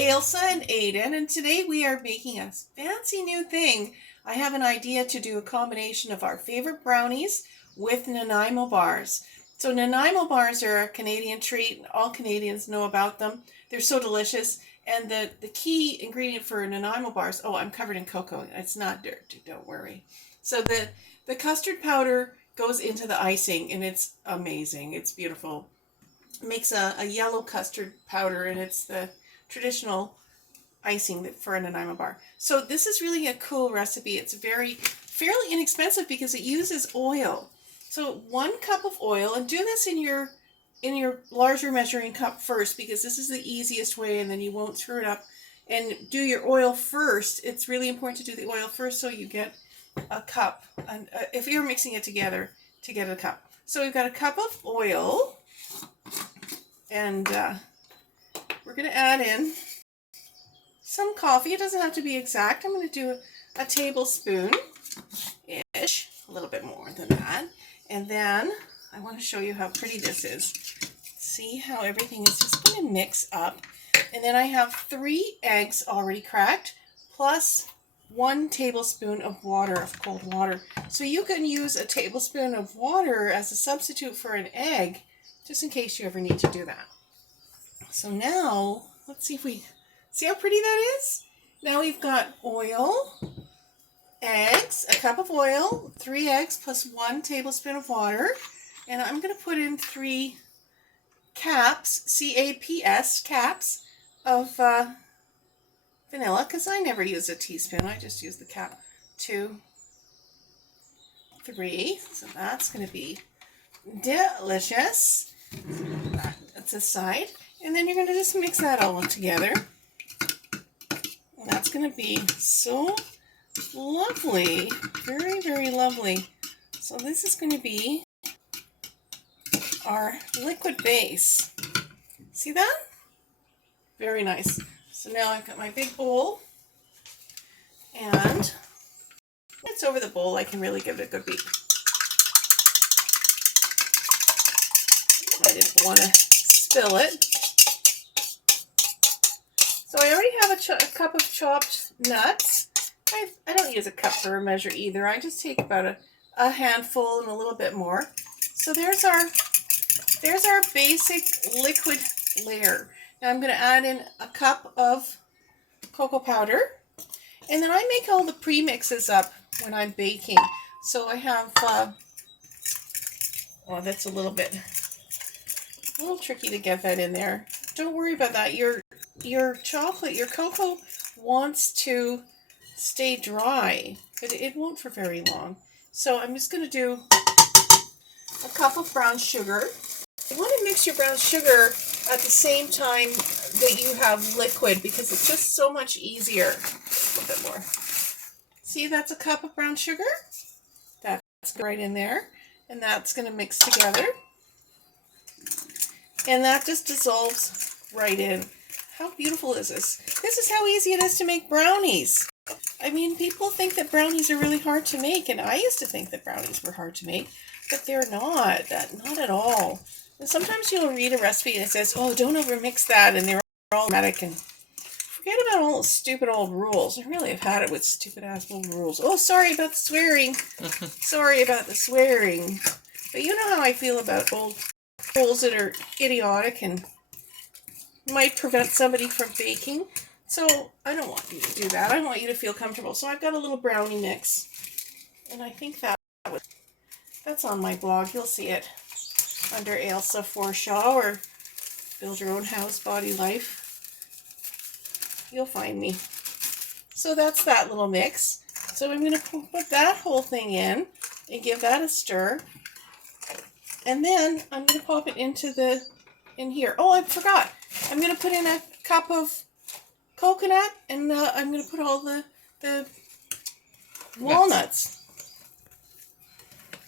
Ailsa and Aiden, and today we are making a fancy new thing. I have an idea to do a combination of our favorite brownies with Nanaimo Bars. So Nanaimo Bars are a Canadian treat. All Canadians know about them. They're so delicious. And the key ingredient for Nanaimo Bars, oh, I'm covered in cocoa. It's not dirt, don't worry. So the custard powder goes into the icing, and it's amazing. It's beautiful. It makes a yellow custard powder, and it's the traditional icing for a Nanaimo bar. So this is really a cool recipe. It's fairly inexpensive because it uses oil. So 1 cup of oil, and do this in your larger measuring cup first, because this is the easiest way, and then you won't screw it up. And do your oil first. It's really important to do the oil first so you get a cup. And if you're mixing it together to get a cup. So we've got a cup of oil, and we're going to add in some coffee. It doesn't have to be exact. I'm going to do a tablespoon-ish, a little bit more than that. And then I want to show you how pretty this is. See how everything is just going to mix up. And then I have 3 eggs already cracked, plus 1 tablespoon of water, of cold water. So you can use a tablespoon of water as a substitute for an egg, just in case you ever need to do that. So now, let's see how pretty that is? Now we've got oil, eggs, a cup of oil, 3 eggs plus 1 tablespoon of water. And I'm going to put in 3 caps, C-A-P-S, caps of vanilla, because I never use a teaspoon. I just use the cap. 2, 3. So that's going to be delicious. That's aside. And then you're going to just mix that all together. And that's going to be so lovely. Very, very lovely. So this is going to be our liquid base. See that? Very nice. So now I've got my big bowl. And it's over the bowl. I can really give it a good beat. I didn't want to spill it. So I already have a cup of chopped nuts. I don't use a cup for a measure either. I just take about a handful and a little bit more. So there's our basic liquid layer. Now I'm going to add in a cup of cocoa powder. And then I make all the premixes up when I'm baking. So I have, oh, that's a little tricky to get that in there. Don't worry about that. Your chocolate, your cocoa wants to stay dry, but it won't for very long. So I'm just going to do a cup of brown sugar. You want to mix your brown sugar at the same time that you have liquid, because it's just so much easier. A little bit more. See, that's a cup of brown sugar. That's right in there. And that's going to mix together. And that just dissolves right in. How beautiful is this? This is how easy it is to make brownies. I mean, people think that brownies are really hard to make, and I used to think that brownies were hard to make, but they're not. Not at all. And sometimes you'll read a recipe and it says, oh, don't overmix that, and they're all dramatic, and forget about all those stupid old rules. I really have had it with stupid ass old rules. Oh, sorry about the swearing. Sorry about the swearing. But you know how I feel about old rules that are idiotic and might prevent somebody from baking. So I don't want you to do that. I want you to feel comfortable. So I've got a little brownie mix. And I think that's on my blog. You'll see it under Ailsa Forshaw, or Build Your Own House, Body Life. You'll find me. So that's that little mix. So I'm going to put that whole thing in and give that a stir. And then I'm going to pop it in here. Oh, I forgot. I'm going to put in a cup of coconut, and I'm going to put all the walnuts.